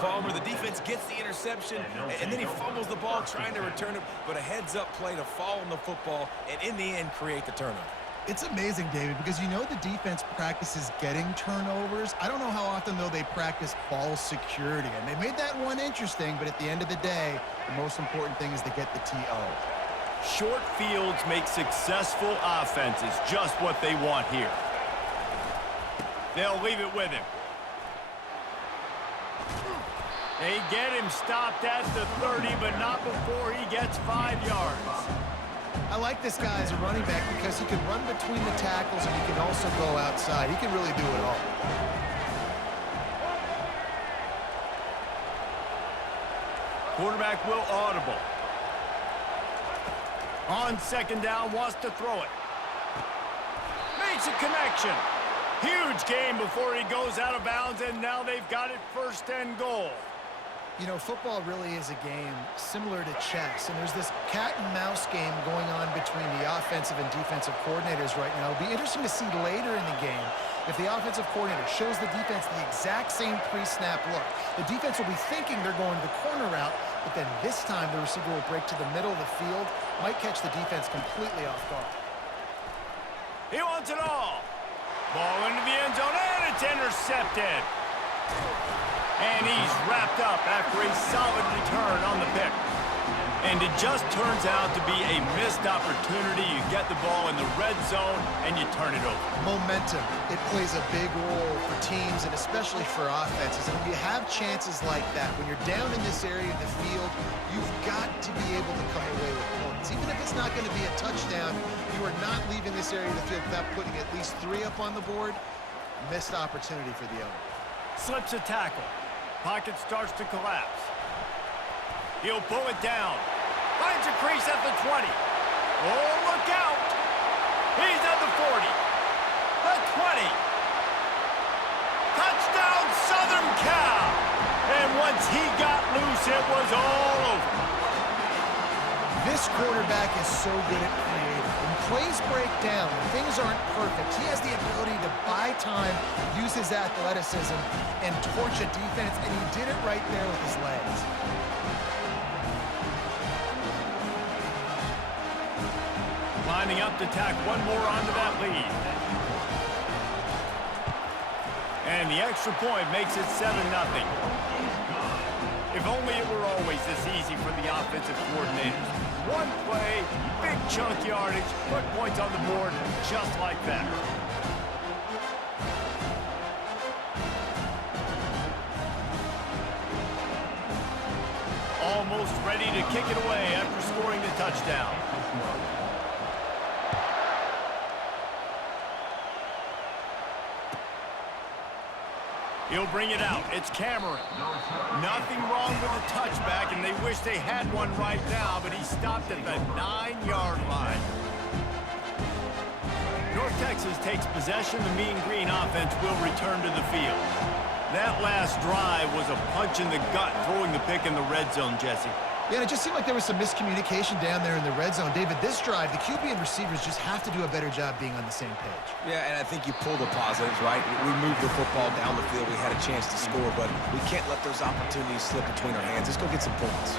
Palmer. The defense gets the interception, and then he fumbles the ball trying to return it, but a heads-up play to fall on the football and, in the end, create the turnover. It's amazing, David, because you know the defense practices getting turnovers. I don't know how often, though, they practice ball security. And they made that one interesting, but at the end of the day, the most important thing is to get the TO. Short fields make successful offenses just what they want here. They'll leave it with him. They get him stopped at the 30, but not before he gets 5 yards. I like this guy as a running back because he can run between the tackles and he can also go outside. He can really do it all. Quarterback will audible. On second down, wants to throw it. Makes a connection. Huge gain before he goes out of bounds, and now they've got it 1st and goal. You know, football really is a game similar to chess, and there's this cat-and-mouse game going on between the offensive and defensive coordinators right now. It'll be interesting to see later in the game if the offensive coordinator shows the defense the exact same pre-snap look. The defense will be thinking they're going the corner route, but then this time the receiver will break to the middle of the field, might catch the defense completely off guard. He wants it all. Ball into the end zone, and it's intercepted. And he's wrapped up after a solid return on the pick. And it just turns out to be a missed opportunity. You get the ball in the red zone, and you turn it over. Momentum. It plays a big role for teams and especially for offenses. And when you have chances like that, when you're down in this area of the field, you've got to be able to come away with points. Even if it's not going to be a touchdown, you are not leaving this area of the field without putting at least 3 up on the board. Missed opportunity for the owner. Slips a tackle. Pocket starts to collapse. He'll pull it down. Finds a crease at the 20. Oh, look out! He's at the 40. The 20. Touchdown, Southern Cal! And once he got loose, it was all over. This quarterback is so good at creating. When plays break down, when things aren't perfect, he has the ability to buy time, use his athleticism, and torch a defense, and he did it right there with his legs. Lining up to tack one more onto that lead. And the extra point makes it 7-0. If only it were always this easy for the offensive coordinators. One play, big chunk yardage, put points on the board just like that. Almost ready to kick it away after scoring the touchdown. He'll bring it out. It's Cameron. Nothing wrong with the touchback, and they wish they had one right now, but he stopped at the 9-yard line. North Texas takes possession. The Mean Green offense will return to the field. That last drive was a punch in the gut, throwing the pick in the red zone, Jesse. Yeah, it just seemed like there was some miscommunication down there in the red zone. David, this drive, the QB and receivers just have to do a better job being on the same page. Yeah, and I think you pull the positives, right? We moved the football down the field. We had a chance to score, but we can't let those opportunities slip between our hands. Let's go get some points.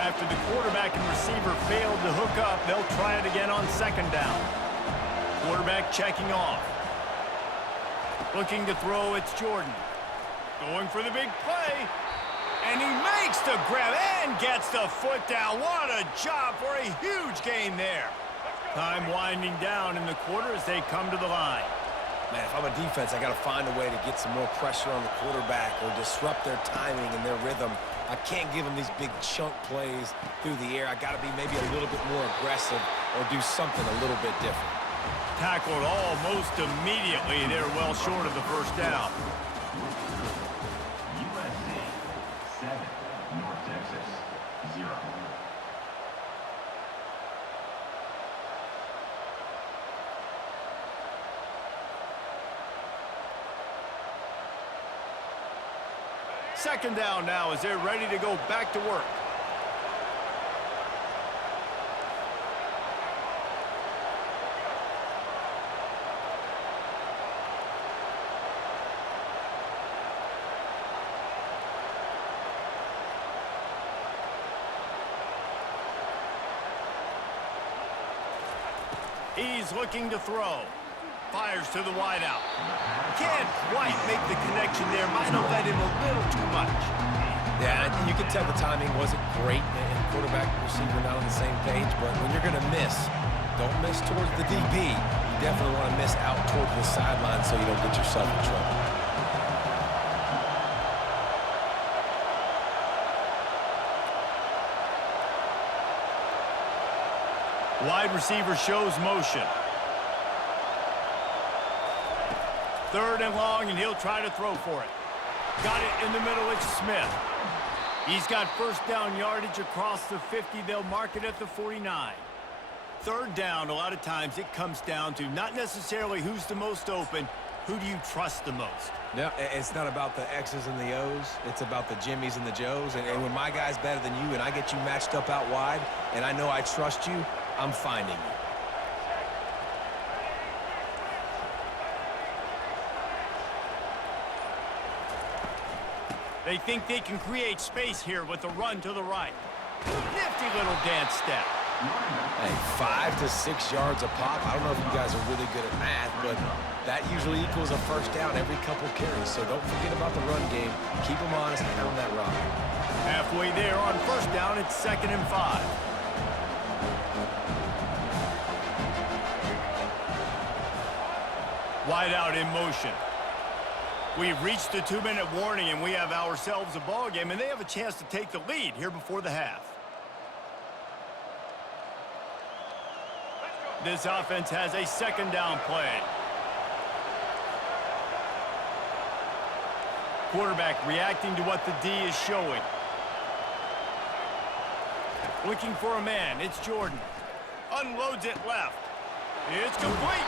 After the quarterback and receiver failed to hook up, they'll try it again on second down. Quarterback checking off. Looking to throw, it's Jordan. Going for the big play. And he makes the grab and gets the foot down. What a job for a huge gain there. Time winding down in the quarter as they come to the line. Man, if I'm a defense, I got to find a way to get some more pressure on the quarterback or disrupt their timing and their rhythm. I can't give them these big chunk plays through the air. I got to be maybe a little bit more aggressive or do something a little bit different. Tackled almost immediately. They're well short of the first down. Second down now as they're ready to go back to work. He's looking to throw. Fires to the wideout. Can't quite make the connection there. Might have led him a little too much. Yeah, you can tell the timing wasn't great, and quarterback and receiver not on the same page, but when you're going to miss, don't miss towards the DB. You definitely want to miss out towards the sideline so you don't get yourself in trouble. Wide receiver shows motion. 3rd and long, and he'll try to throw for it. Got it in the middle. It's Smith. He's got first down yardage across the 50. They'll mark it at the 49. 3rd down, a lot of times it comes down to not necessarily who's the most open, who do you trust the most? No, it's not about the X's and the O's. It's about the Jimmies and the Joes. And when my guy's better than you and I get you matched up out wide and I know I trust you, I'm finding you. They think they can create space here with a run to the right. Nifty little dance step. Hey, 5 to 6 yards a pop. I don't know if you guys are really good at math, but that usually equals a first down every couple carries. So don't forget about the run game. Keep them honest and pound that rock. Halfway there on first down, it's 2nd and 5. Wide out in motion. We've reached the 2-minute warning, and we have ourselves a ball game, and they have a chance to take the lead here before the half. This offense has a 2nd down play. Quarterback reacting to what the D is showing. Looking for a man. It's Jordan. Unloads it left. It's complete.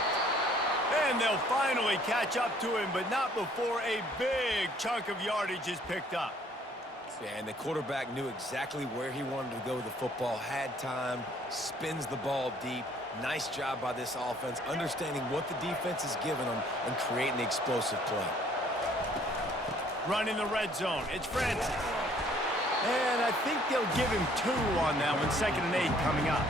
And they'll finally catch up to him, but not before a big chunk of yardage is picked up. Yeah, and the quarterback knew exactly where he wanted to go with the football, had time, spins the ball deep. Nice job by this offense, understanding what the defense is giving them and creating the explosive play. Run in the red zone. It's Francis. And I think they'll give him 2 on that one. 2nd and 8 coming up.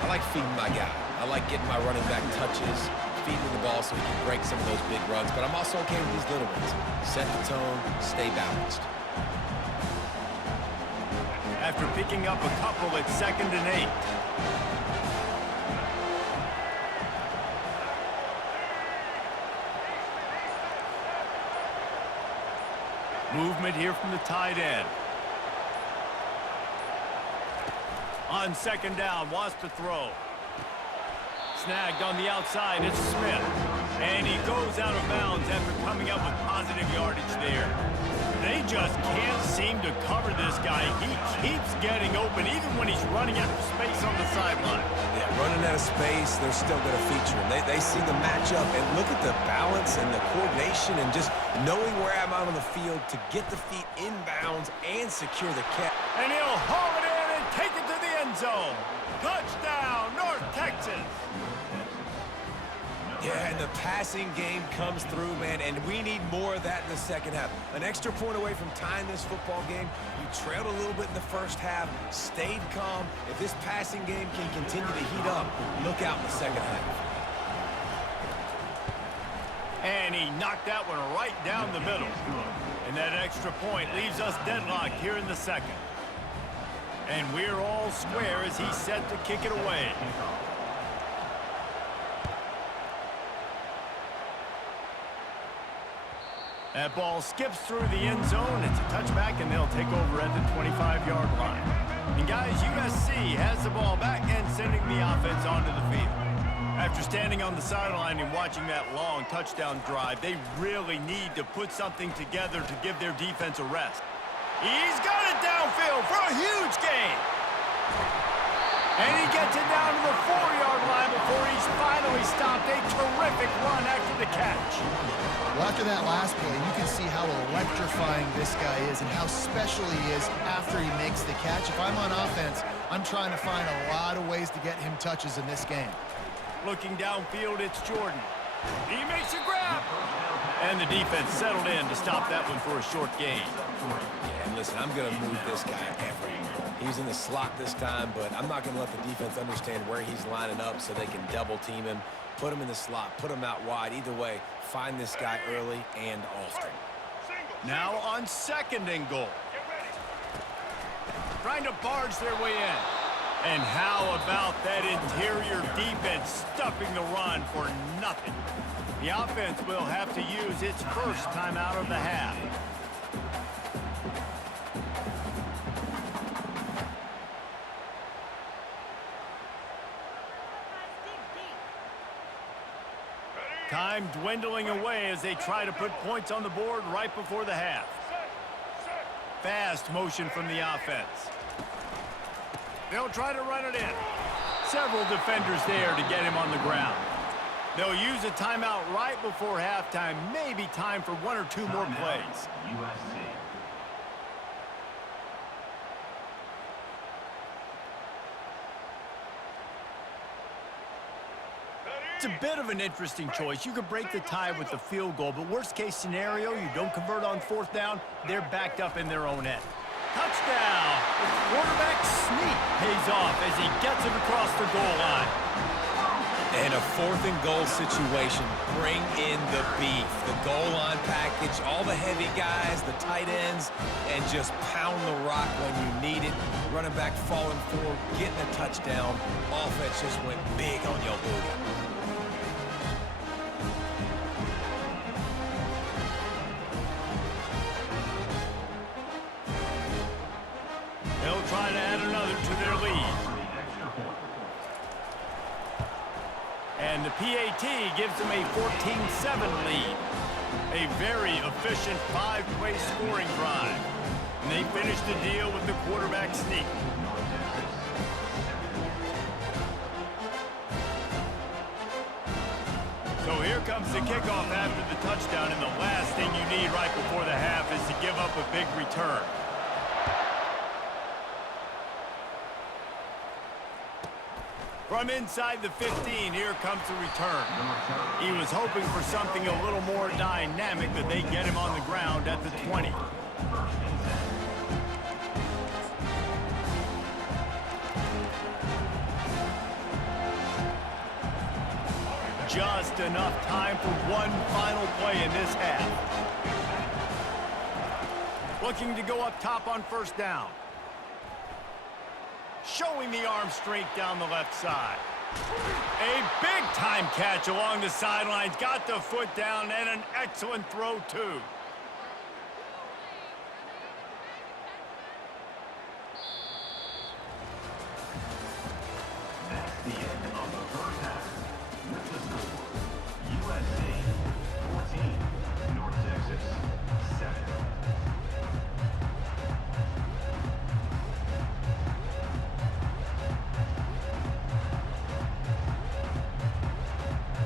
I like feeding my guy. I like getting my running back touches, feeding the ball so he can break some of those big runs, but I'm also okay with these little ones. Set the tone, stay balanced. After picking up a couple, it's 2nd and 8. Movement here from the tight end. On 2nd down, wants to throw. Snagged on the outside, it's Smith. And he goes out of bounds after coming up with positive yardage there. They just can't seem to cover this guy. He keeps getting open, even when he's running out of space on the sideline. Yeah, running out of space, they're still going to feature him. They see the matchup, and look at the balance and the coordination and just knowing where I'm out on the field to get the feet inbounds and secure the catch. And he'll haul it in and take it to the end zone. Touchdown, North Texas. Yeah, and the passing game comes through, man, and we need more of that in the second half. An extra point away from tying this football game. You trailed a little bit in the first half, stayed calm. If this passing game can continue to heat up, look out in the second half. And he knocked that one right down the middle. And that extra point leaves us deadlocked here in the second. And we're all square as he's set to kick it away. That ball skips through the end zone. It's a touchback, and they'll take over at the 25-yard line. And, guys, USC has the ball back and sending the offense onto the field. After standing on the sideline and watching that long touchdown drive, they really need to put something together to give their defense a rest. He's got it downfield for a huge gain. And he gets it down to the 4-yard line before he's finally stopped. A terrific run after the catch. Well, after that last play, you can see how electrifying this guy is and how special he is after he makes the catch. If I'm on offense, I'm trying to find a lot of ways to get him touches in this game. Looking downfield, it's Jordan. He makes a grab. And the defense settled in to stop that one for a short gain. Yeah, and listen, I'm going to move this guy everywhere. He was in the slot this time, but I'm not going to let the defense understand where he's lining up so they can double team him, put him in the slot, put him out wide. Either way, find this guy early and often. Now on 2nd and goal. Trying to barge their way in. And how about that interior defense stuffing the run for nothing? The offense will have to use its first timeout of the half. Time dwindling away as they try to put points on the board right before the half. Fast motion from the offense. They'll try to run it in. Several defenders there to get him on the ground. They'll use a timeout right before halftime. Maybe time for 1 or 2 more plays. It's a bit of an interesting choice. You could break the tie with the field goal, but worst case scenario, you don't convert on 4th down, they're backed up in their own end. Touchdown! The quarterback sneak pays off as he gets it across the goal line. And a 4th and goal situation. Bring in the beef. The goal line package, all the heavy guys, the tight ends, and just pound the rock when you need it. Running back falling forward, getting a touchdown. Offense just went big on your booty. They'll try to add another to their lead. And the PAT gives them a 14-7 lead. A very efficient 5-play scoring drive. And they finish the deal with the quarterback sneak. So here comes the kickoff after the touchdown, and the last thing you need right before the half is to give up a big return. From inside the 15, here comes the return. He was hoping for something a little more dynamic, but they get him on the ground at the 20. Just enough time for one final play in this half. Looking to go up top on 1st down. Showing the arm strength down the left side. A big-time catch along the sidelines. Got the foot down and an excellent throw, too. That's the end of the first half. With the score, USA 14, North Texas 7.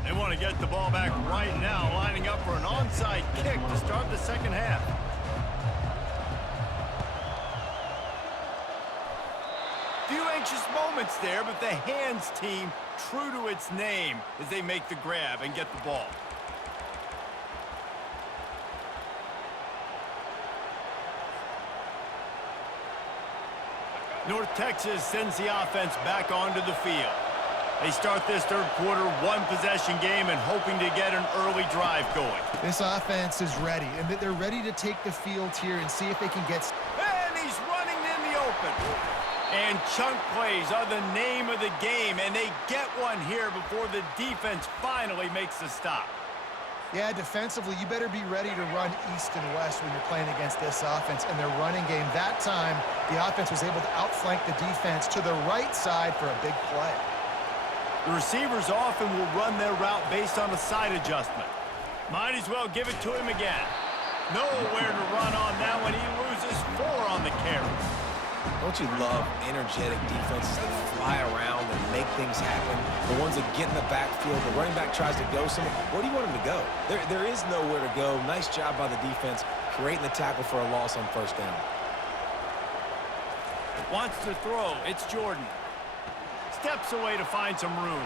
They want to get the ball back right now, lining up for an onside kick to start the 2nd half. Few anxious moments there, but the hands team true to its name as they make the grab and get the ball. North Texas sends the offense back onto the field. They start this 3rd quarter, 1-possession game and hoping to get an early drive going. This offense is ready, and they're ready to take the field here and see if they can get... And he's running in the open. And chunk plays are the name of the game, and they get one here before the defense finally makes the stop. Yeah, defensively, you better be ready to run east and west when you're playing against this offense and their running game. That time, the offense was able to outflank the defense to the right side for a big play. The receivers often will run their route based on a side adjustment. Might as well give it to him again. Nowhere to run on that one. He loses 4 on the carry. Don't you love energetic defenses that fly around and make things happen? The ones that get in the backfield, the running back tries to go somewhere. Where do you want him to go? There is nowhere to go. Nice job by the defense creating the tackle for a loss on 1st down. Wants to throw. It's Jordan. Steps away to find some room.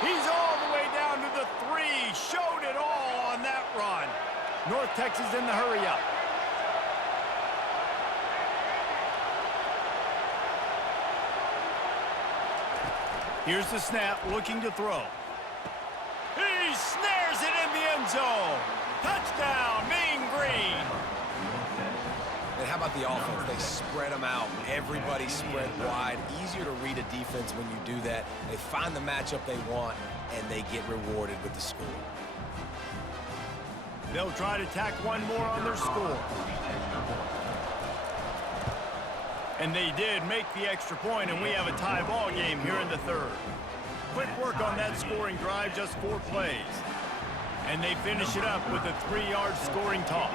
He's all the way down to the 3. Showed it all on that run. North Texas in the hurry up. Here's the snap, looking to throw. He snares it in the end zone. Touchdown, Mean Green. And how about the offense? They spread them out. Everybody spread wide. Easier to read a defense when you do that. They find the matchup they want, and they get rewarded with the score. They'll try to tack one more on their score. And they did make the extra point, and we have a tie ball game here in the third. Quick work on that scoring drive, just 4 plays. And they finish it up with a 3-yard scoring toss.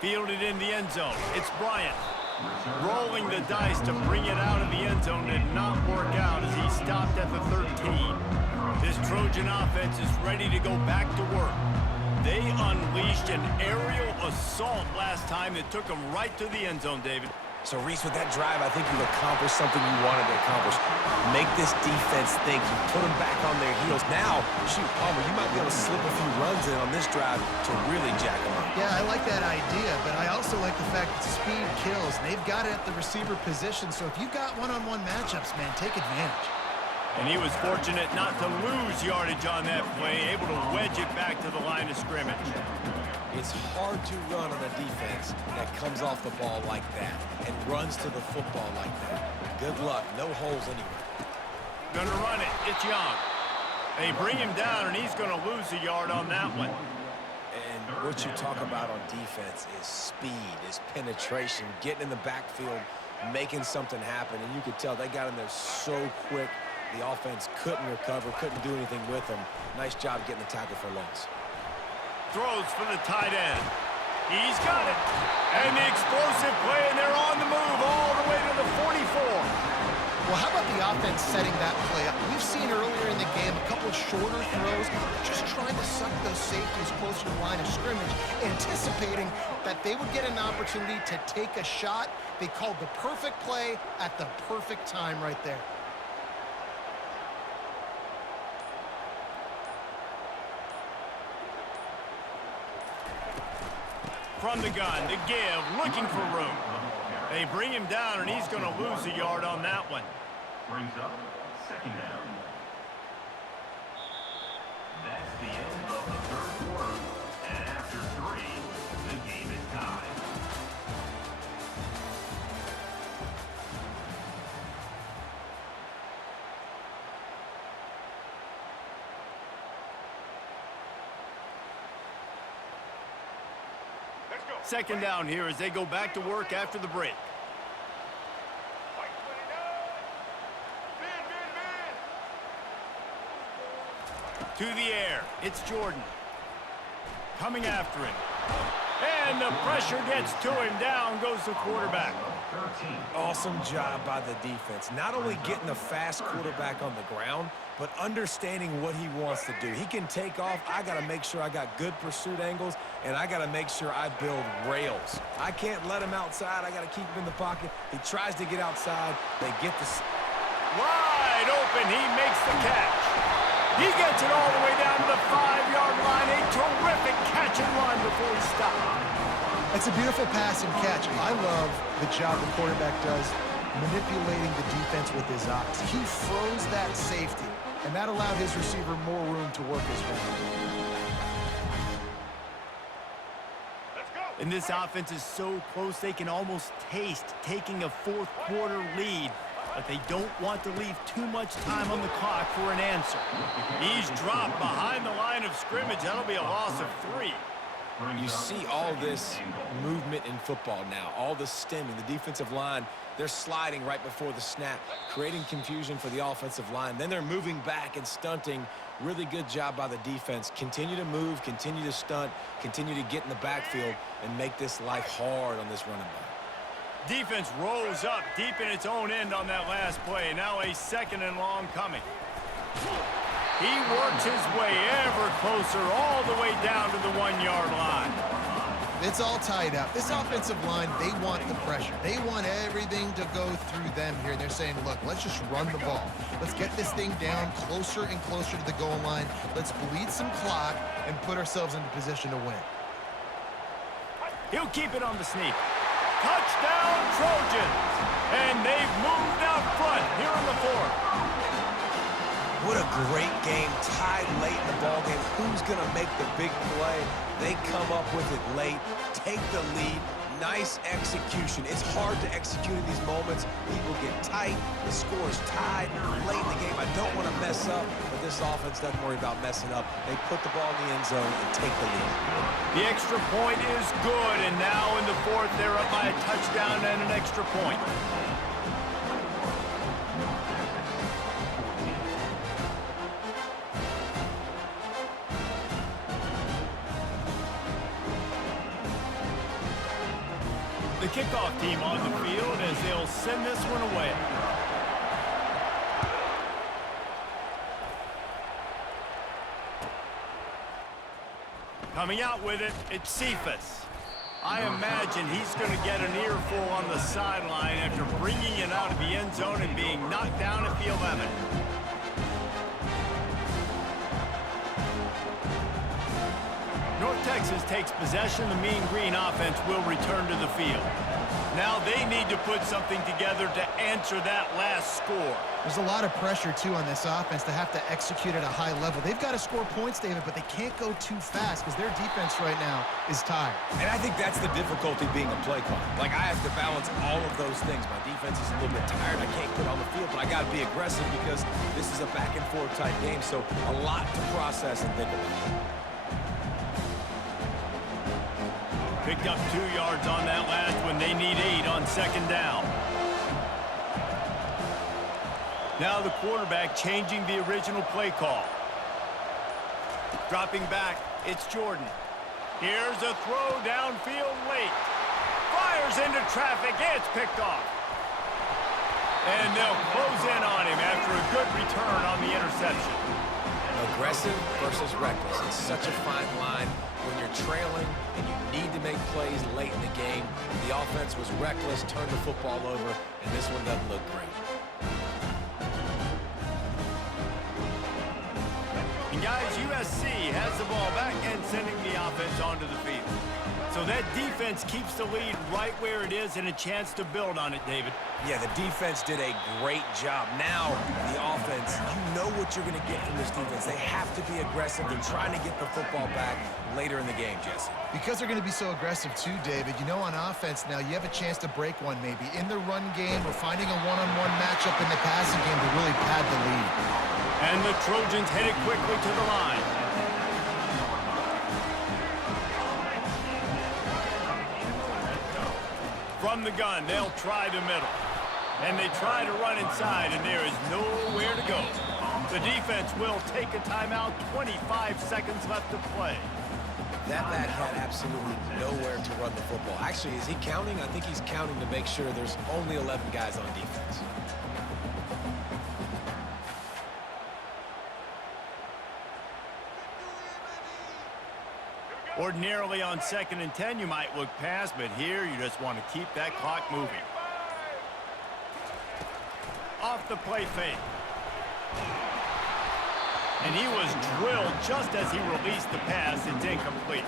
Fielded in the end zone. It's Bryant. Rolling the dice to bring it out of the end zone did not work out as he stopped at the 13. This Trojan offense is ready to go back to work. They unleashed an aerial assault last time that took them right to the end zone, David. So, Reese, with that drive, I think you've accomplished something you wanted to accomplish. Make this defense think. You put them back on their heels. Now, shoot, Palmer, you might be able to slip a few runs in on this drive to really jack them up. Yeah, I like that idea, but I also like the fact that speed kills. And they've got it at the receiver position, so if you've got one-on-one matchups, man, take advantage. And he was fortunate not to lose yardage on that play, able to wedge it back to the line of scrimmage. It's hard to run on a defense that comes off the ball like that and runs to the football like that. Good luck. No holes anywhere. Gonna run it. It's Young. They bring him down, and he's gonna lose a yard on that one. And what you talk about on defense is speed, is penetration, getting in the backfield, making something happen. And you could tell they got in there so quick. The offense couldn't recover, couldn't do anything with them. Nice job getting the tackle for loss. Throws for the tight end. He's got it. And the explosive play, and they're on the move all the way to the 44. Well, how about the offense setting that play up? We've seen earlier in the game a couple of shorter throws, just trying to suck those safeties closer to the line of scrimmage, anticipating that they would get an opportunity to take a shot. They called the perfect play at the perfect time right there. From the gun, to give, looking for room. They bring him down, and he's going to lose a yard on that one. Brings up 2nd down. That's the end of the third quarter. And after 3, the game is tied. Second down here as they go back to work after the break. To the air, it's Jordan. Coming after him. And the pressure gets to him. Down goes the quarterback. Awesome job by the defense. Not only getting the fast quarterback on the ground, but understanding what he wants to do. He can take off. I got to make sure I got good pursuit angles, and I got to make sure I build rails. I can't let him outside. I got to keep him in the pocket. He tries to get outside. They get the... Wide open. He makes the catch. He gets it all the way down to the 5-yard line. A terrific catch and run before he stopped. It's a beautiful pass and catch. I love the job the quarterback does manipulating the defense with his eyes. He froze that safety, and that allowed his receiver more room to work his way. And this offense is so close they can almost taste taking a fourth-quarter lead, but they don't want to leave too much time on the clock for an answer. He's dropped behind the line of scrimmage. That'll be a loss of 3. You see all this movement in football now, all the stemming, the defensive line, they're sliding right before the snap, creating confusion for the offensive line. Then they're moving back and stunting. Really good job by the defense. Continue to move, continue to stunt, continue to get in the backfield and make this life hard on this running back. Defense rolls up deep in its own end on that last play. Now a 2nd and long coming. He works his way ever closer all the way down to the 1-yard line. It's all tied up. This offensive line, they want the pressure. They want everything to go through them here. They're saying, look, let's just run the ball. Let's get this thing down closer and closer to the goal line. Let's bleed some clock and put ourselves into position to win. He'll keep it on the sneak. Touchdown, Trojans. And they've moved out front here in the fourth. What a great game, tied late in the ballgame. Who's going to make the big play? They come up with it late, take the lead. Nice execution. It's hard to execute in these moments. People get tight. The score is tied late in the game. I don't want to mess up, but this offense doesn't worry about messing up. They put the ball in the end zone and take the lead. The extra point is good, and now in the fourth, they're up by a touchdown and an extra point. The kickoff team on the field as they'll send this one away. Coming out with it, it's Cephas. I imagine he's going to get an earful on the sideline after bringing it out of the end zone and being knocked down at the 11. North Texas takes possession. The Mean Green offense will return to the field. Now they need to put something together to answer that last score. There's a lot of pressure, too, on this offense to have to execute at a high level. They've got to score points, David, but they can't go too fast because their defense right now is tired. And I think that's the difficulty being a play caller. Like, I have to balance all of those things. My defense is a little bit tired. I can't get on the field, but I got to be aggressive because this is a back-and-forth type game, so a lot to process and think about. Picked up 2 yards on that last one. They need 8 on second down. Now the quarterback changing the original play call. Dropping back, it's Jordan. Here's a throw downfield late. Fires into traffic, it's picked off. And they'll close in on him after a good return on the interception. Aggressive versus reckless. It's such a fine line when you're trailing and you need to make plays late in the game. The offense was reckless, turned the football over, and this one doesn't look great. And guys, USC has the ball back and sending the offense onto the field. So that defense keeps the lead right where it is and a chance to build on it, David. Yeah, the defense did a great job. Now, the offense, you know what you're going to get from this defense. They have to be aggressive. They're trying to get the football back later in the game, Jesse. Because they're going to be so aggressive too, David, you know, on offense now, you have a chance to break one maybe in the run game or finding a one-on-one matchup in the passing game to really pad the lead. And the Trojans headed quickly to the line. From the gun, they'll try the middle. And they try to run inside, and there is nowhere to go. The defense will take a timeout, 25 seconds left to play. That back had absolutely nowhere to run the football. Actually, is he counting? I think he's counting to make sure there's only 11 guys on defense. Ordinarily on 2nd and 10, you might look past, but here you just want to keep that clock moving. Off the play fake. And he was drilled just as he released the pass. It's incomplete.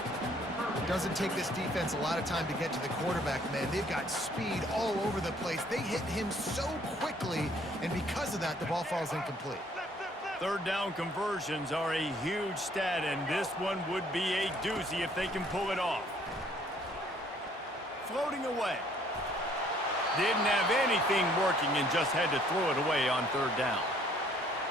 Doesn't take this defense a lot of time to get to the quarterback, man. They've got speed all over the place. They hit him so quickly, and because of that, the ball falls incomplete. Third down conversions are a huge stat, and this one would be a doozy if they can pull it off. Floating away. Didn't have anything working and just had to throw it away on third down.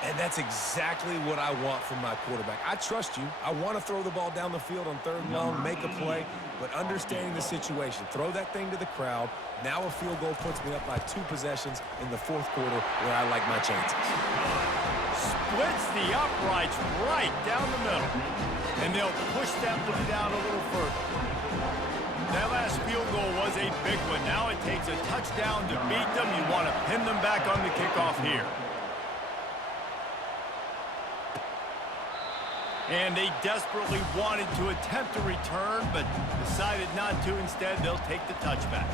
And that's exactly what I want from my quarterback. I trust you. I want to throw the ball down the field on 3rd and long, make a play, but understanding the situation. Throw that thing to the crowd. Now a field goal puts me up by 2 possessions in the 4th quarter where I like my chances. Splits the uprights right down the middle. And they'll push that lead down a little further. That last field goal was a big one. Now it takes a touchdown to beat them. You want to pin them back on the kickoff here. And they desperately wanted to attempt a return, but decided not to. Instead, they'll take the touchback.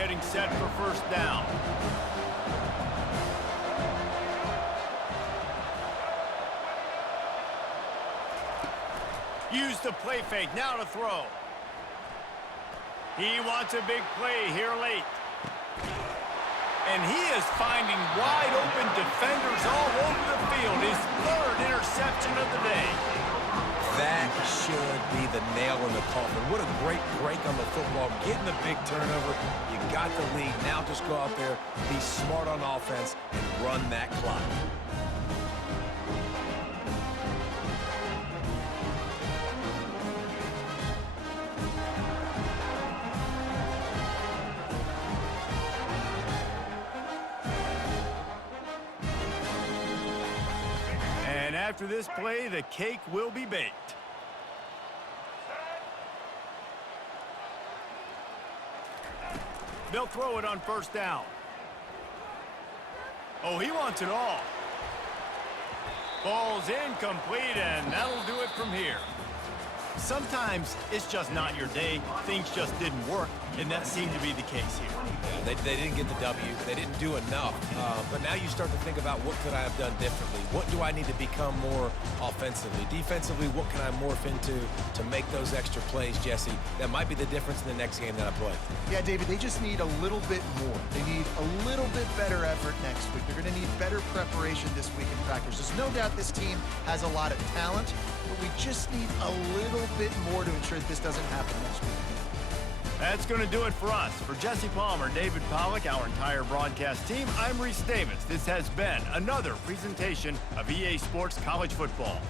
getting set for first down. Use the play fake, now to throw. He wants a big play here late. And he is finding wide open defenders all over the field. His third interception of the day. That should be the nail in the coffin. What a great break on the football. Getting the big turnover. You got the lead. Now just go out there, be smart on offense, and run that clock. And after this play, the cake will be baked. They'll throw it on first down. Oh, he wants it all. Ball's incomplete, and that'll do it from here. Sometimes it's just not your day. Things just didn't work, and that seemed to be the case here. Yeah, they didn't get the W. They didn't do enough. But now you start to think about what could I have done differently? What do I need to become more offensively? Defensively, what can I morph into to make those extra plays, Jesse? That might be the difference in the next game that I play. Yeah, David, they just need a little bit more. They need a little bit better effort next week. They're going to need better preparation this week in practice. There's no doubt this team has a lot of talent, but we just need a little bit more to ensure that this doesn't happen next week. That's going to do it for us. For Jesse Palmer, David Pollack, our entire broadcast team, I'm Reese Davis. This has been another presentation of EA Sports College Football.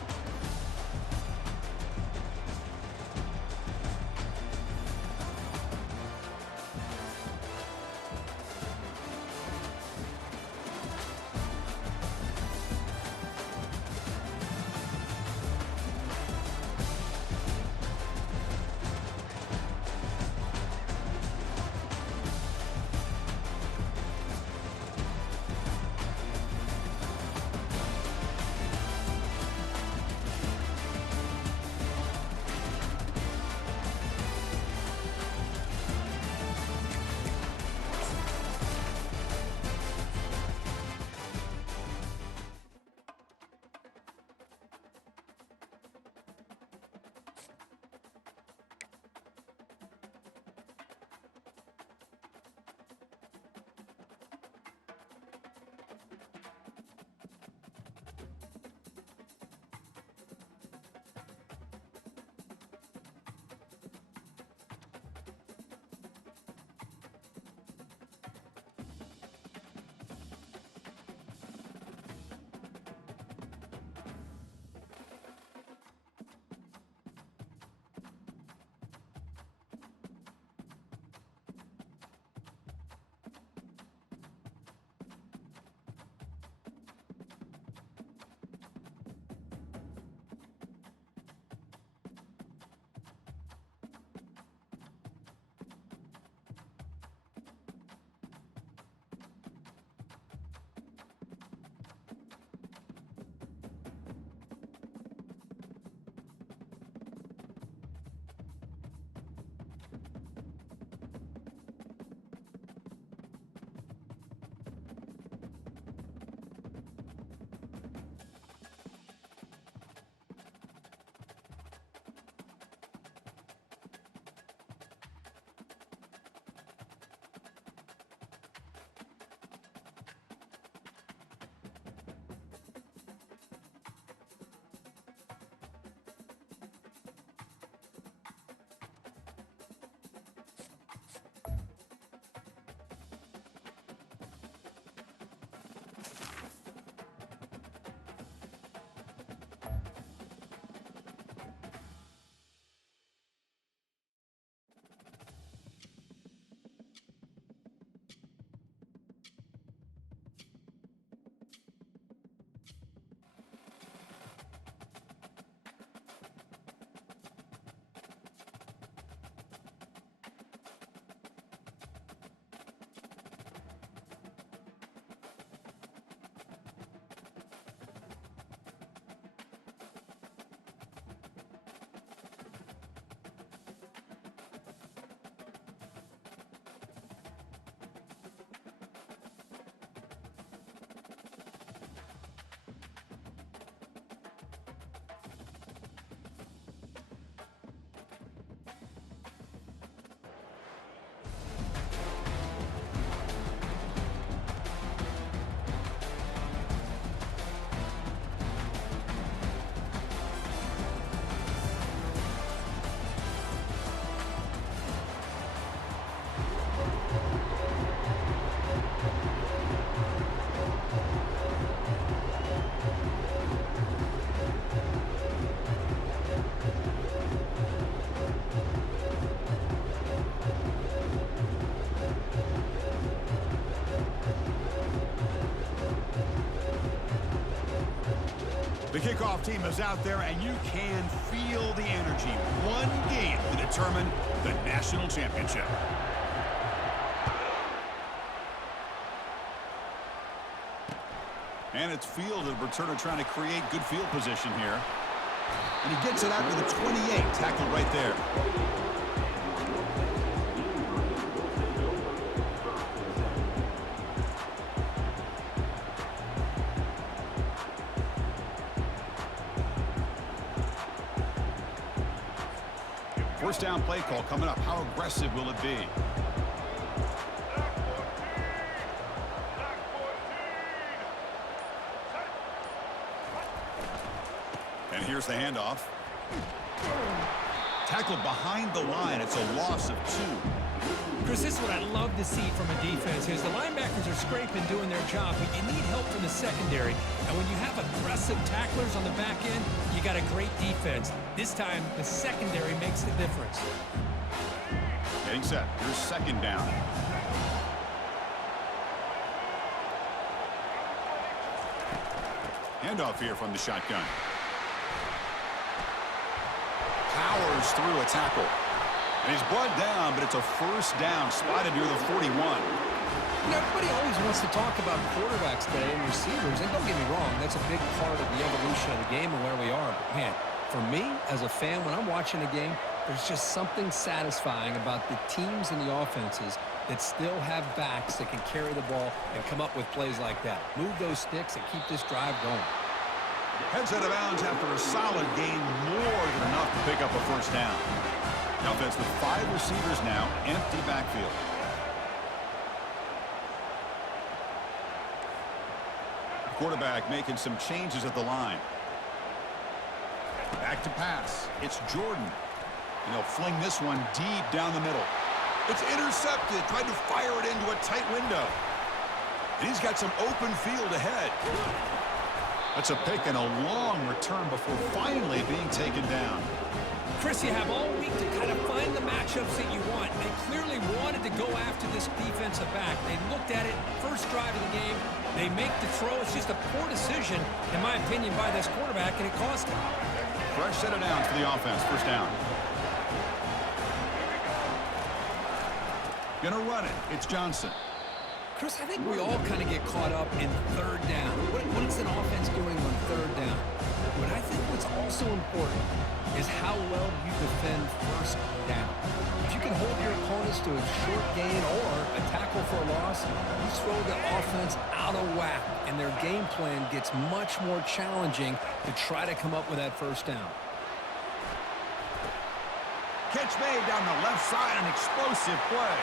kickoff team is out there, and you can feel the energy. One game to determine the national championship. And it's fielded. Returner trying to create good field position here. And he gets it out to the 28. Tackled right there. First down play call coming up. How aggressive will it be? And here's the handoff. Tackled behind the line. It's a loss of 2. Chris, this is what I love to see from a defense is the linebackers are scraping, doing their job, but you need help from the secondary. And when you have aggressive tacklers on the back end, you got a great defense. This time, the secondary makes the difference. Getting set. Here's second down. Handoff here from the shotgun. Powers through a tackle. And he's brought down, but it's a first down, spotted near the 41. Everybody always wants to talk about quarterbacks today and receivers, and don't get me wrong, that's a big part of the evolution of the game and where we are. But, man, for me, as a fan, when I'm watching a game, there's just something satisfying about the teams and the offenses that still have backs that can carry the ball and come up with plays like that. Move those sticks and keep this drive going. Heads out of bounds after a solid gain, more than enough to pick up a first down. The offense with 5 receivers now, empty backfield. The quarterback making some changes at the line. Back to pass. It's Jordan. And he'll fling this one deep down the middle. It's intercepted. Tried to fire it into a tight window. And he's got some open field ahead. That's a pick and a long return before finally being taken down. Chris, you have all week to kind of find the matchups that you want. They clearly wanted to go after this defensive back. They looked at it first drive of the game. They make the throw. It's just a poor decision, in my opinion, by this quarterback, and it cost him. Fresh set of downs for the offense. First down. Gonna run it. It's Johnson. Chris, I think we all kind of get caught up in third down. What is an offense doing on third down? But I think what's also important is how well you defend first down. If you can hold your opponents to a short gain or a tackle for a loss, you throw the offense out of whack, and their game plan gets much more challenging to try to come up with that first down. Catch made down the left side, an explosive play.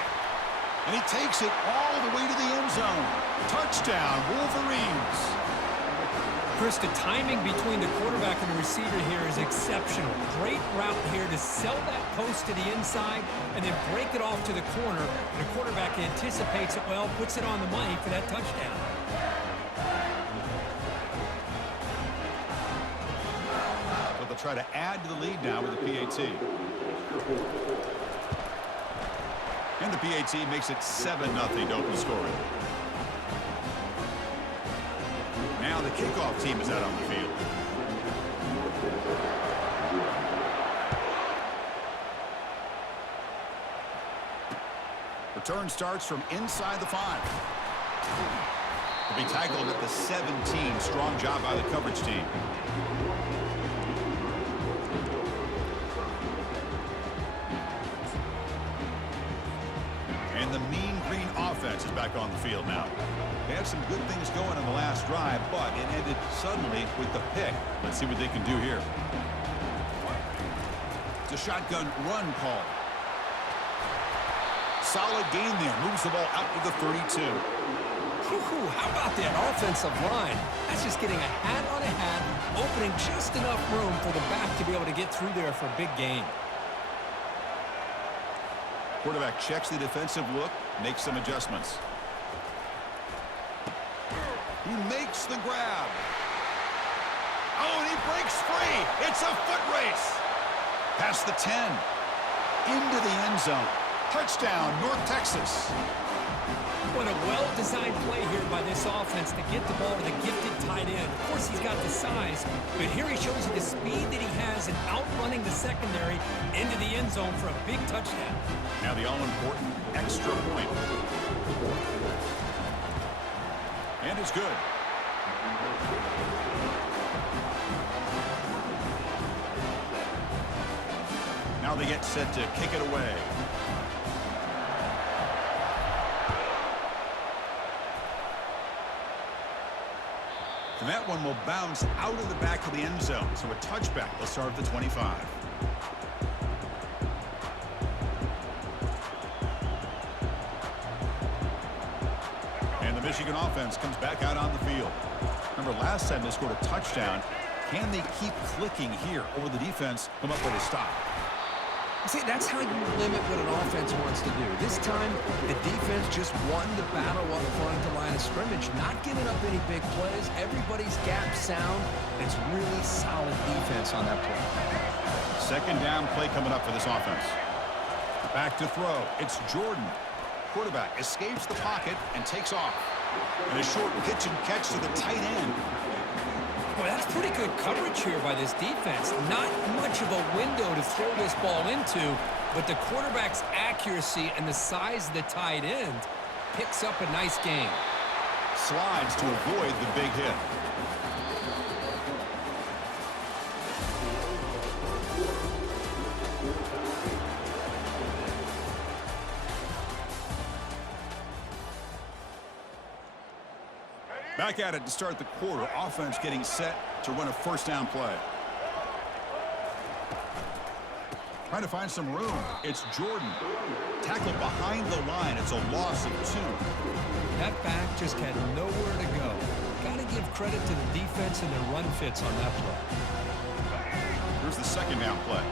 And he takes it all the way to the end zone. Touchdown, Wolverines. Chris, the timing between the quarterback and the receiver here is exceptional. Great route here to sell that post to the inside and then break it off to the corner. And the quarterback anticipates it well, puts it on the money for that touchdown. So they'll try to add to the lead now with the PAT. And the PAT makes it 7-0 to open scoring. Now the kickoff team is out on the field. Return starts from inside the 5. He'll be tackled at the 17. Strong job by the coverage team. And the mean green offense is back on the field now. They had some good things going on the last drive, but it ended suddenly with the pick. Let's see what they can do here. It's a shotgun run call. Solid gain there. Moves the ball out to the 32. How about that offensive line? That's just getting a hat on a hat, opening just enough room for the back to be able to get through there for a big gain. Quarterback checks the defensive look, makes some adjustments. He makes the grab. Oh, and he breaks free. It's a foot race. Past the 10. Into the end zone. Touchdown, North Texas. What a well-designed play here by this offense to get the ball to the gifted tight end. Of course, he's got the size, but here he shows you the speed that he has in outrunning the secondary into the end zone for a big touchdown. Now the all-important extra point. And it's good. Now they get set to kick it away. And that one will bounce out of the back of the end zone. So a touchback. They'll start at the 25. And the Michigan offense comes back out on the field. Remember, last time they scored a touchdown. Can they keep clicking here? Or the defense come up with a stop? See, that's how you limit what an offense wants to do. This time, the defense just won the battle up front at the line of scrimmage, not giving up any big plays. Everybody's gap sound. It's really solid defense on that play. Second down play coming up for this offense. Back to throw. It's Jordan. Quarterback escapes the pocket and takes off. And a short pitch and catch to the tight end. Boy, that's pretty good coverage here by this defense. Not much of a window to throw this ball into, but the quarterback's accuracy and the size of the tight end picks up a nice gain. Slides to avoid the big hit. Back at it to start the quarter. Offense getting set to run a first down play. Trying to find some room. It's Jordan. Tackled behind the line. It's a loss of 2. That back just had nowhere to go. Got to give credit to the defense and their run fits on that play. Here's the second down play.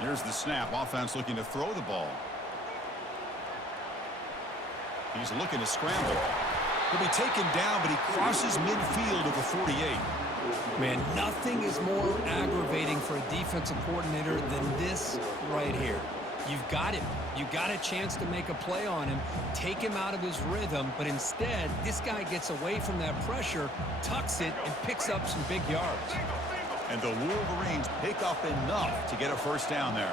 Here's the snap. Offense looking to throw the ball. He's looking to scramble. He'll be taken down, but he crosses midfield of the 48. Man, nothing is more aggravating for a defensive coordinator than this right here. You've got him. You got a chance to make a play on him, take him out of his rhythm, but instead, this guy gets away from that pressure, tucks it, and picks up some big yards. And the Wolverines pick up enough to get a first down there.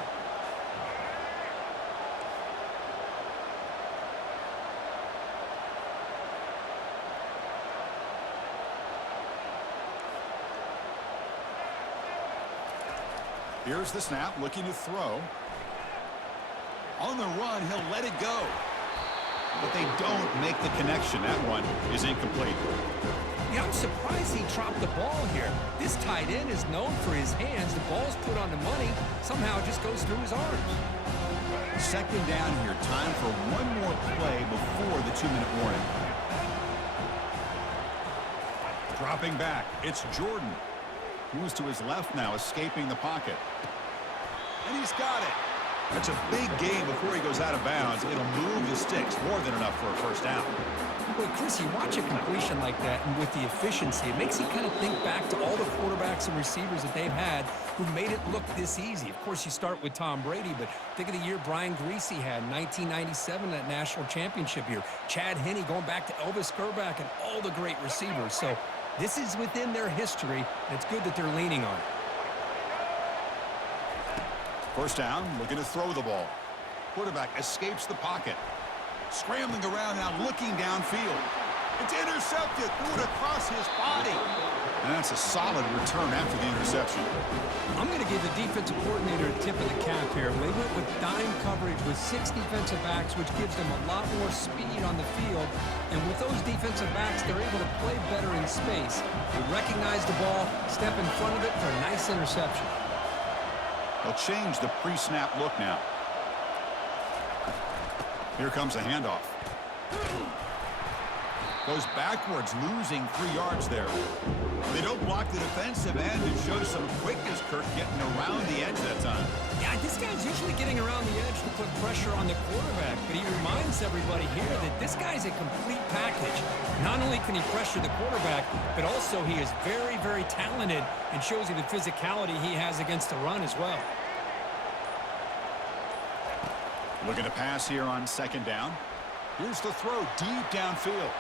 Here's the snap, looking to throw. On the run, he'll let it go. But they don't make the connection. That one is incomplete. Yeah, I'm surprised he dropped the ball here. This tight end is known for his hands. The ball's put on the money. Somehow it just goes through his arms. Second down here. Time for one more play before the 2-minute warning. Dropping back. It's Jordan. Moves to his left now, escaping the pocket. And he's got it. That's a big gain before he goes out of bounds. It'll move the sticks. More than enough for a first down. Well, Chris, you watch a completion like that, and with the efficiency, it makes you kind of think back to all the quarterbacks and receivers that they've had who made it look this easy. Of course, you start with Tom Brady, but think of the year Brian Greasy had in 1997, that national championship year. Chad Henne going back to Elvis Grbac and all the great receivers. So this is within their history, and it's good that they're leaning on it. First down, looking to throw the ball. Quarterback escapes the pocket. Scrambling around now, looking downfield. It's intercepted, threw it across his body. And that's a solid return after the interception. I'm going to give the defensive coordinator a tip of the cap here. They went with dime coverage with 6 defensive backs, which gives them a lot more speed on the field. And with those defensive backs, they're able to play better in space. They recognize the ball, step in front of it for a nice interception. They'll change the pre-snap look now. Here comes a handoff. Goes backwards, losing 3 yards there. They don't block the defensive end and show some quickness, Kirk, getting around the edge that time. Yeah, this guy's usually getting around the edge to put pressure on the quarterback, but he reminds everybody here that this guy's a complete package. Not only can he pressure the quarterback, but also he is very, very talented and shows you the physicality he has against the run as well. Looking to pass here on 2nd down. Here's the throw deep downfield.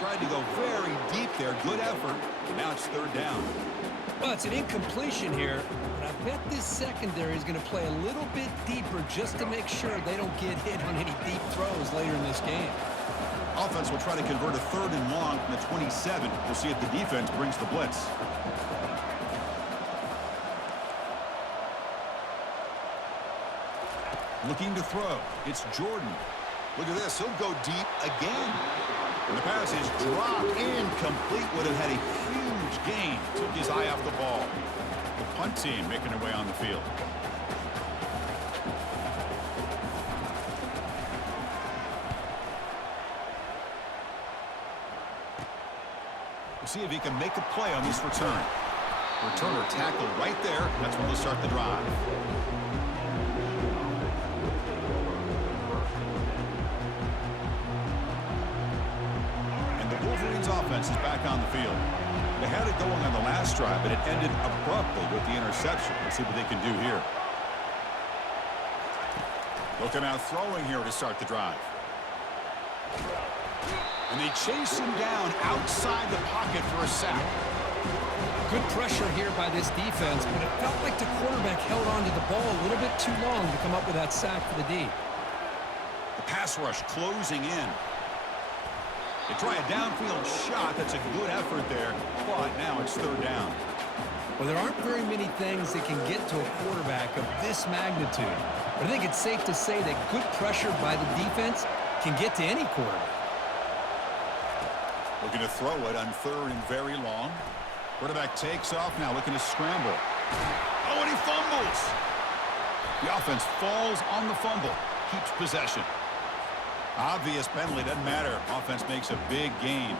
Tried to go very deep there. Good effort. Now it's 3rd down. Well, it's an incompletion here, but I bet this secondary is going to play a little bit deeper just to make sure they don't get hit on any deep throws later in this game. Offense will try to convert a 3rd and long from the 27. We'll see if the defense brings the blitz. Looking to throw. It's Jordan. Look at this. He'll go deep again. And the pass is dropped incomplete. Would have had a huge gain. Took his eye off the ball. The punt team making their way on the field. We'll see if he can make a play on this return. Returner tackle right there. That's when they'll start the drive. Offense is back on the field. They had it going on the last drive, but it ended abruptly with the interception. Let's see what they can do here. Looking out throwing here to start the drive. And they chase him down outside the pocket for a sack. Good pressure here by this defense, but it felt like the quarterback held onto the ball a little bit too long to come up with that sack for the D. The pass rush closing in. They try a downfield shot. That's a good effort there, but now it's 3rd down. Well, there aren't very many things that can get to a quarterback of this magnitude. But I think it's safe to say that good pressure by the defense can get to any quarterback. Looking to throw it on 3rd and very long. Quarterback takes off now, looking to scramble. Oh, and he fumbles. The offense falls on the fumble. Keeps possession. Obvious penalty, doesn't matter. Offense makes a big gain.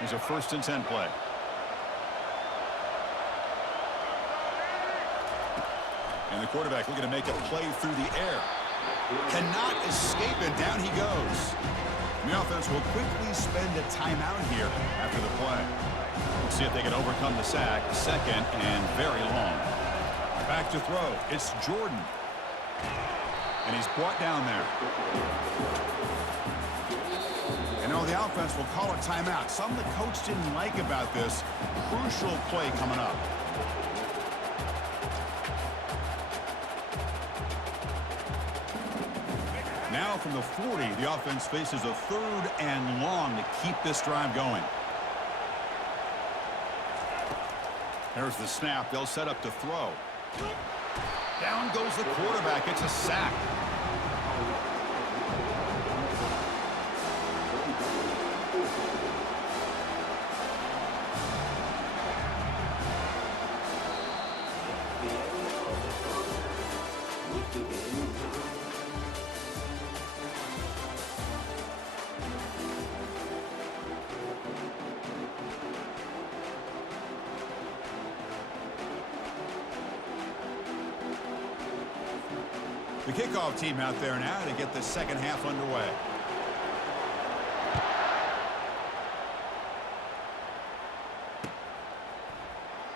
Here's a 1st and 10 play. And the quarterback looking to make a play through the air. Cannot escape it. Down he goes. And the offense will quickly spend a timeout here after the play. We'll see if they can overcome the sack. 2nd and very long. Back to throw. It's Jordan. And he's brought down there. And now the offense will call a timeout. Something the coach didn't like about this. Crucial play coming up. Now from the 40, the offense faces a 3rd and long to keep this drive going. There's the snap. They'll set up to throw. Down goes the quarterback. It's a sack. The kickoff team out there now to get the 2nd half underway.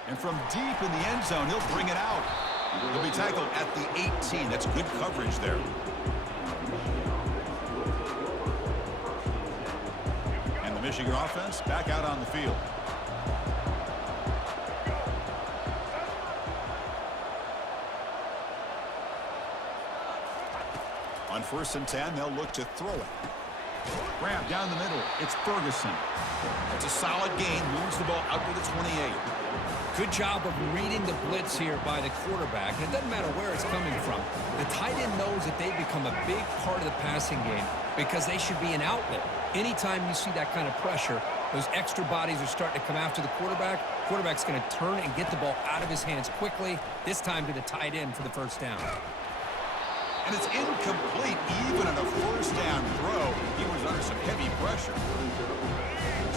And from deep in the end zone, he'll bring it out. He'll be tackled at the 18. That's good coverage there. And the Michigan offense back out on the field. On 1st and 10, they'll look to throw it. Grab down the middle. It's Ferguson. It's a solid gain. Moves the ball out to the 28. Good job of reading the blitz here by the quarterback. And it doesn't matter where it's coming from. The tight end knows that they become a big part of the passing game because they should be an outlet. Anytime you see that kind of pressure, those extra bodies are starting to come after the quarterback. Quarterback's going to turn and get the ball out of his hands quickly, this time to the tight end for the first down. And it's incomplete even on a first down throw. He was under some heavy pressure.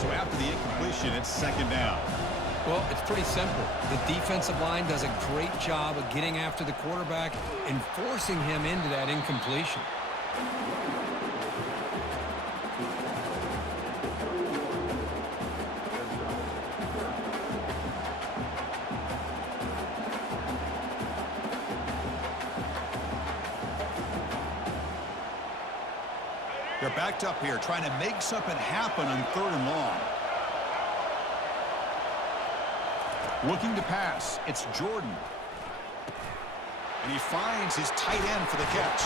So after the incompletion, it's second down. Well, it's pretty simple. The defensive line does a great job of getting after the quarterback and forcing him into that incompletion. They're backed up here, trying to make something happen on 3rd and long. Looking to pass, it's Jordan. And he finds his tight end for the catch.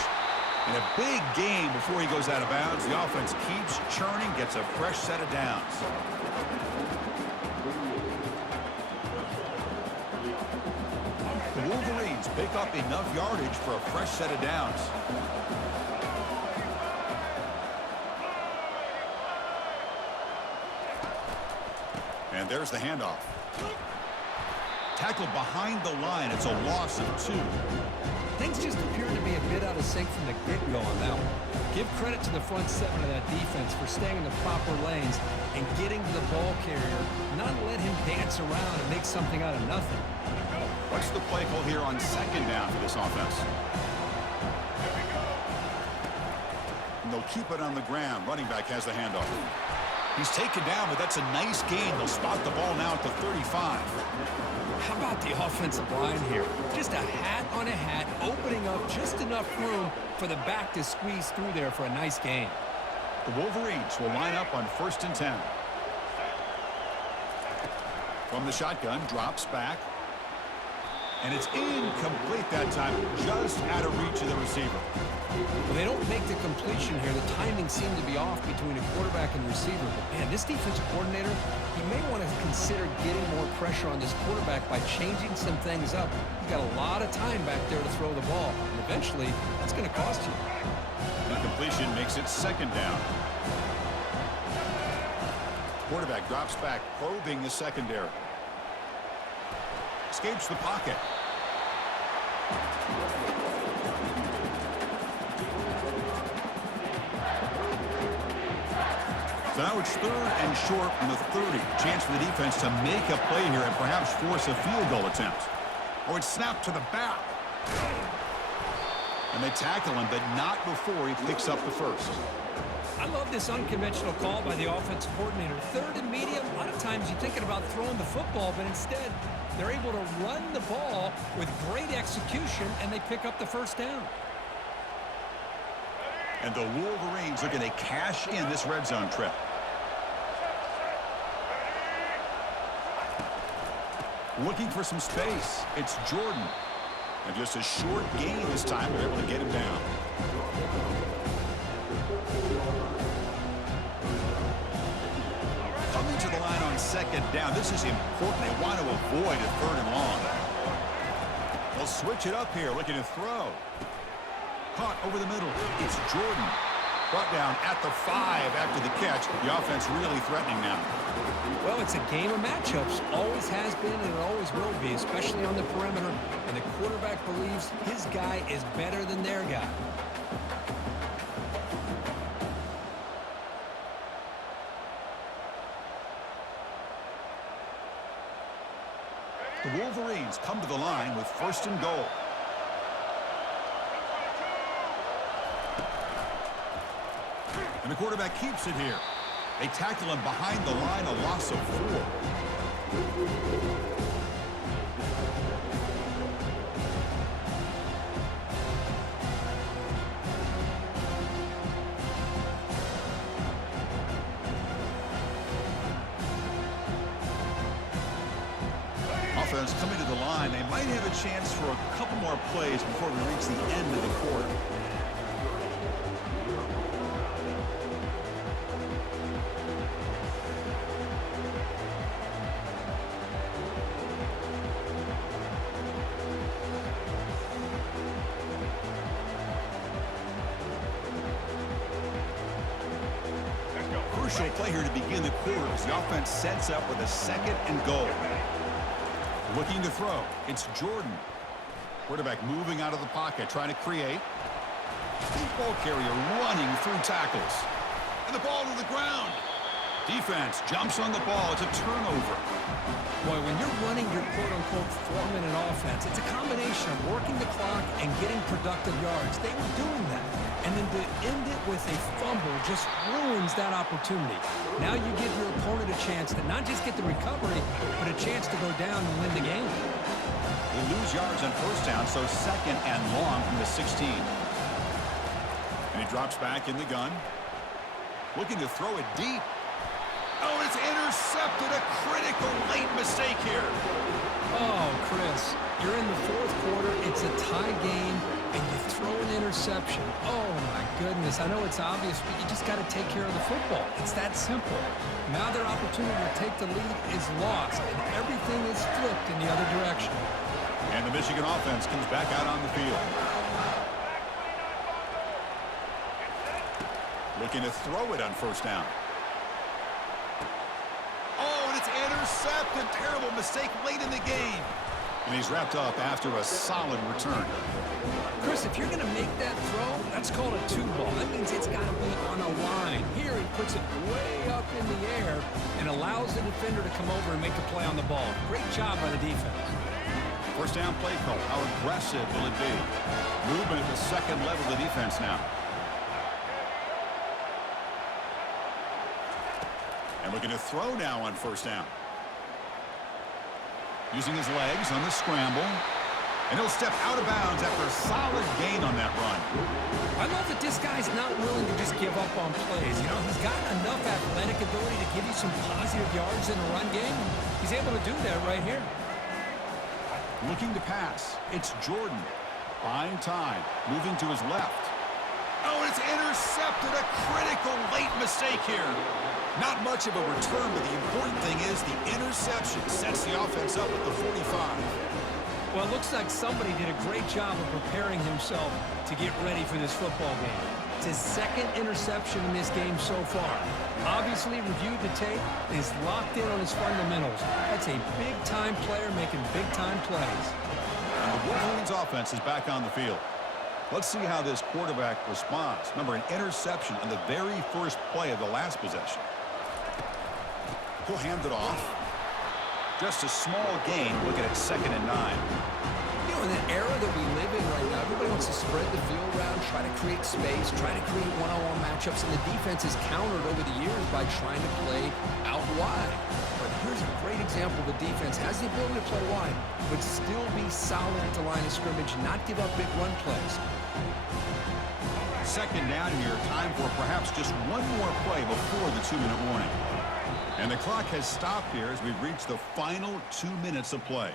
And a big game before he goes out of bounds. The offense keeps churning, gets a fresh set of downs. The Wolverines pick up enough yardage for a fresh set of downs. And there's the handoff. Tackled behind the line. It's a loss of 2. Things just appear to be a bit out of sync from the get-go on that one. Give credit to the front 7 of that defense for staying in the proper lanes and getting to the ball carrier, not let him dance around and make something out of nothing. What's the play call here on 2nd down for this offense? And they'll keep it on the ground. Running back has the handoff. He's taken down, but that's a nice gain. They'll spot the ball now at the 35. How about the offensive line here? Just a hat on a hat, opening up just enough room for the back to squeeze through there for a nice gain. The Wolverines will line up on 1st and 10. From the shotgun, drops back. And it's incomplete that time, just out of reach of the receiver. Well, they don't make the completion here. The timing seemed to be off between the quarterback and the receiver. But, man, this defensive coordinator, he may want to consider getting more pressure on this quarterback by changing some things up. He's got a lot of time back there to throw the ball. And eventually, that's going to cost you. Incompletion makes it 2nd down. Quarterback drops back, probing the secondary. Escapes the pocket. So now it's 3rd and short from the 30. Chance for the defense to make a play here and perhaps force a field goal attempt. Or it's snapped to the back. And they tackle him, but not before he picks up the first. I love this unconventional call by the offensive coordinator. 3rd and medium, a lot of times you're thinking about throwing the football, but instead they're able to run the ball with great execution, and they pick up the first down. And the Wolverines are going to cash in this red zone trip. Looking for some space. It's Jordan. And just a short gain this time. They're able to get him down. Coming to the line on 2nd down. This is important. They want to avoid a 3rd and long. They'll switch it up here, looking to throw. Caught over the middle. It's Jordan. Brought down at the 5 after the catch. The offense really threatening now. Well, it's a game of matchups. Always has been and it always will be, especially on the perimeter. And the quarterback believes his guy is better than their guy. The Wolverines come to the line with 1st and goal. And the quarterback keeps it here. They tackle him behind the line, a loss of 4. Offense coming to the line. They might have a chance for a couple more plays before we reach the end of the quarter. crucial play here to begin the quarter as the offense sets up with a 2nd and goal. Looking to throw. It's Jordan. Quarterback moving out of the pocket, trying to create. Deep ball carrier running through tackles. And the ball to the ground. Defense jumps on the ball. It's a turnover. Boy, when you're running your quote-unquote 4-minute offense, it's a combination of working the clock and getting productive yards. They were doing that. And then to end it with a fumble just ruins that opportunity. Now you give your opponent a chance to not just get the recovery, but a chance to go down and win the game. They lose yards on 1st down, so 2nd and long from the 16. And he drops back in the gun. Looking to throw it deep. Oh, it's intercepted. A critical late mistake here. Oh, Chris, you're in the 4th quarter. It's a tie game, and you throw an interception. Oh, my goodness. I know it's obvious, but you just got to take care of the football. It's that simple. Now their opportunity to take the lead is lost, and everything is flipped in the other direction. And the Michigan offense comes back out on the field. Looking to throw it on 1st down. Oh, and it's intercepted. Terrible mistake late in the game. And he's wrapped up after a solid return. Chris, if you're going to make that throw, that's called a 2-ball. That means it's got to be on a line. Here he puts it way up in the air and allows the defender to come over and make a play on the ball. Great job by the defense. 1st down play call. How aggressive will it be? Movement at the 2nd level of the defense now. And looking to throw now on 1st down. Using his legs on the scramble. And he'll step out of bounds after a solid gain on that run. I love that this guy's not willing to just give up on plays. You know, he's got enough athletic ability to give you some positive yards in the run game. He's able to do that right here. Looking to pass. It's Jordan. Buying time. Moving to his left. Oh, it's intercepted. A critical late mistake here. Not much of a return, but the important thing is the interception sets the offense up at the 45. Well, it looks like somebody did a great job of preparing himself to get ready for this football game. It's his 2nd interception in this game so far. Obviously reviewed the tape, is locked in on his fundamentals. That's a big-time player making big-time plays. And the Wolverines offense is back on the field. Let's see how this quarterback responds. Remember, an interception on the very first play of the last possession. He'll hand it off. Just a small gain. Look at it, 2nd and 9. You know, in the era that we live in right now, everybody wants to spread the field around, try to create space, try to create one-on-one matchups, and the defense is countered over the years by trying to play out wide. But here's a great example. The defense has the ability to play wide, but still be solid at the line of scrimmage, not give up big run plays. 2nd down here. Time for perhaps just one more play before the 2-minute warning. And the clock has stopped here as we've reached the final 2 minutes of play.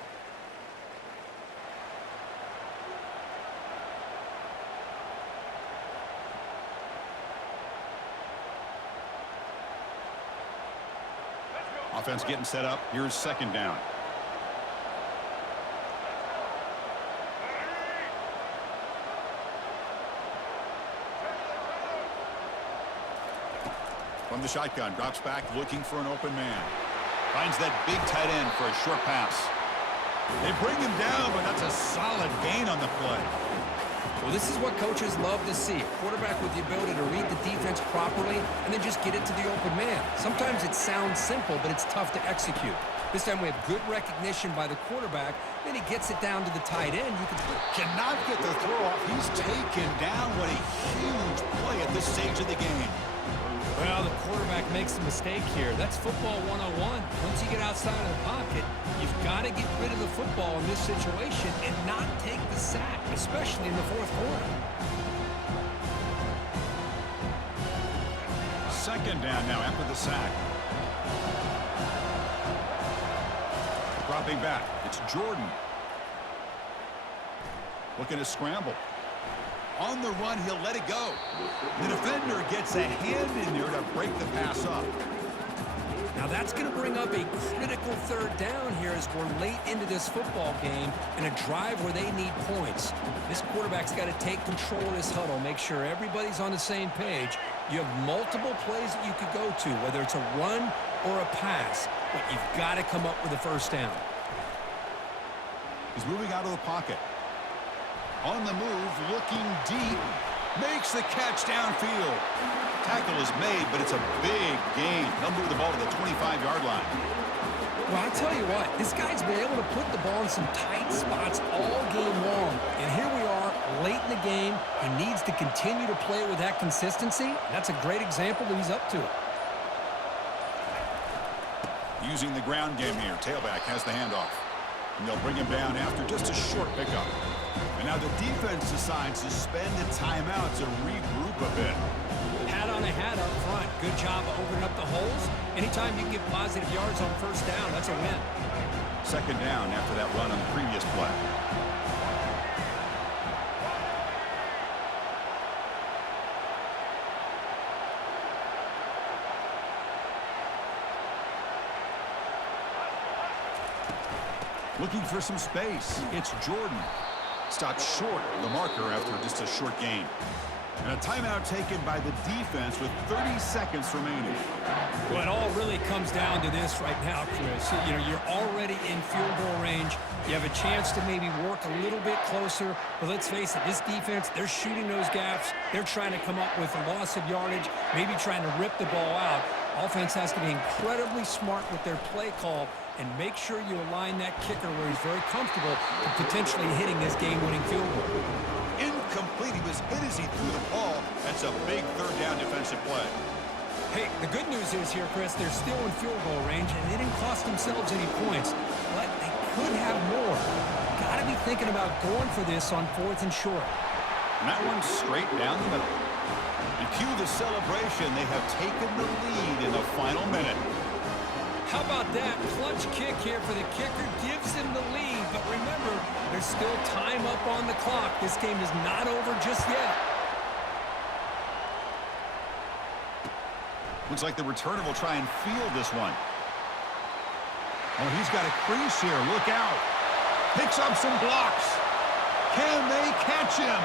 Offense getting set up. Here's 2nd down. From the shotgun, drops back, looking for an open man. Finds that big tight end for a short pass. They bring him down, but that's a solid gain on the play. Well, this is what coaches love to see. A quarterback with the ability to read the defense properly and then just get it to the open man. Sometimes it sounds simple, but it's tough to execute. This time we have good recognition by the quarterback. Then he gets it down to the tight end. You cannot get the throw off. He's taken down. What a huge play at this stage of the game. Well, the quarterback makes a mistake here. That's football 101. Once you get outside of the pocket, you've got to get rid of the football in this situation and not take the sack, especially in the 4th quarter. 2nd down now after the sack. Dropping back. It's Jordan. Looking to scramble. On the run, he'll let it go. The defender gets a hand in there to break the pass up. Now that's going to bring up a critical third down here as we're late into this football game in a drive where they need points. This quarterback's got to take control of this huddle, make sure everybody's on the same page. You have multiple plays that you could go to, whether it's a run or a pass, but you've got to come up with a first down. He's moving out of the pocket. On the move, looking deep. Makes the catch downfield. Tackle is made, but it's a big gain. They'll move the ball to the 25-yard line. Well, I'll tell you what, this guy's been able to put the ball in some tight spots all game long. And here we are, late in the game. He needs to continue to play with that consistency. That's a great example that he's up to it. Using the ground game here. Tailback has the handoff. And they'll bring him down after just a short pickup. And now the defense decides to spend a timeout to regroup a bit. Hat on a hat up front. Good job of opening up the holes. Anytime you can get positive yards on first down, that's a win. Second down after that run on the previous play. Looking for some space. It's Jordan. Stopped short of the marker after just a short gain. And a timeout taken by the defense with 30 seconds remaining. Well, it all really comes down to this right now, Chris. You know, you're already in field goal range. You have a chance to maybe work a little bit closer. But let's face it, this defense, they're shooting those gaps. They're trying to come up with a loss of yardage, maybe trying to rip the ball out. Offense has to be incredibly smart with their play call and make sure you align that kicker where he's very comfortable to potentially hitting this game-winning field goal. Incomplete. He was hit as he threw the ball. That's a big third down defensive play. Hey, the good news is here, Chris, they're still in field goal range, and they didn't cost themselves any points, but they could have more. Got to be thinking about going for this on 4th and short. And that one's straight down the middle. And cue the celebration. They have taken the lead in the final minute. How about that clutch kick here for the kicker? Gives him the lead, but remember, there's still time up on the clock. This game is not over just yet. Looks like the returner will try and field this one. Oh, he's got a crease here. Look out. Picks up some blocks. Can they catch him?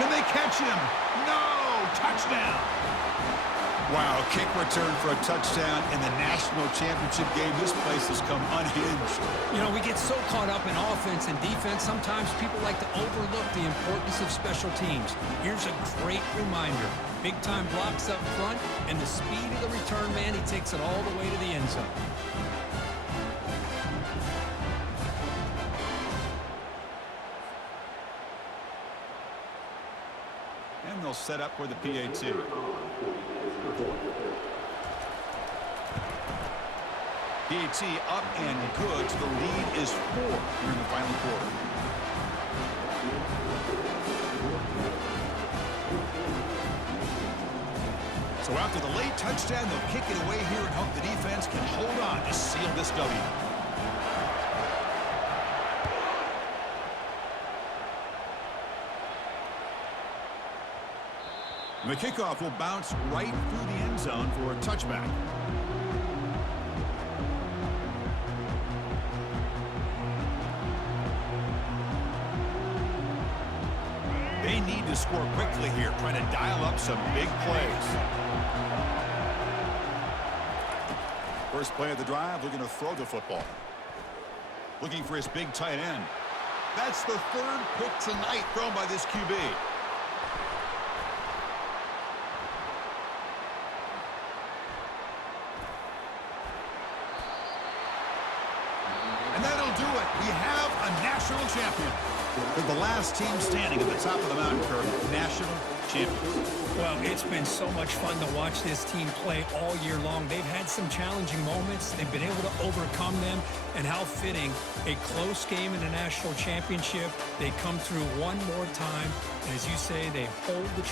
Can they catch him? No! Touchdown! Wow, kick return for a touchdown in the national championship game. This place has come unhinged. You know, we get so caught up in offense and defense, sometimes people like to overlook the importance of special teams. Here's a great reminder. Big-time blocks up front, and the speed of the return man, he takes it all the way to the end zone. And they'll set up for the PAT. PAT up and good. The lead is 4 here in the final quarter. So after the late touchdown, they'll kick it away here and hope the defense can hold on to seal this W. The kickoff will bounce right through the end zone for a touchback. They need to score quickly here, trying to dial up some big plays. First play of the drive, looking to throw the football. Looking for his big tight end. That's the 3rd pick tonight thrown by this QB. And that'll do it. We have a national champion. They're the last team standing at the top of the mountain curve, national champions. Well, it's been so much fun to watch this team play all year long. They've had some challenging moments. They've been able to overcome them. And how fitting, a close game in the national championship. They come through one more time. And as you say, they hold the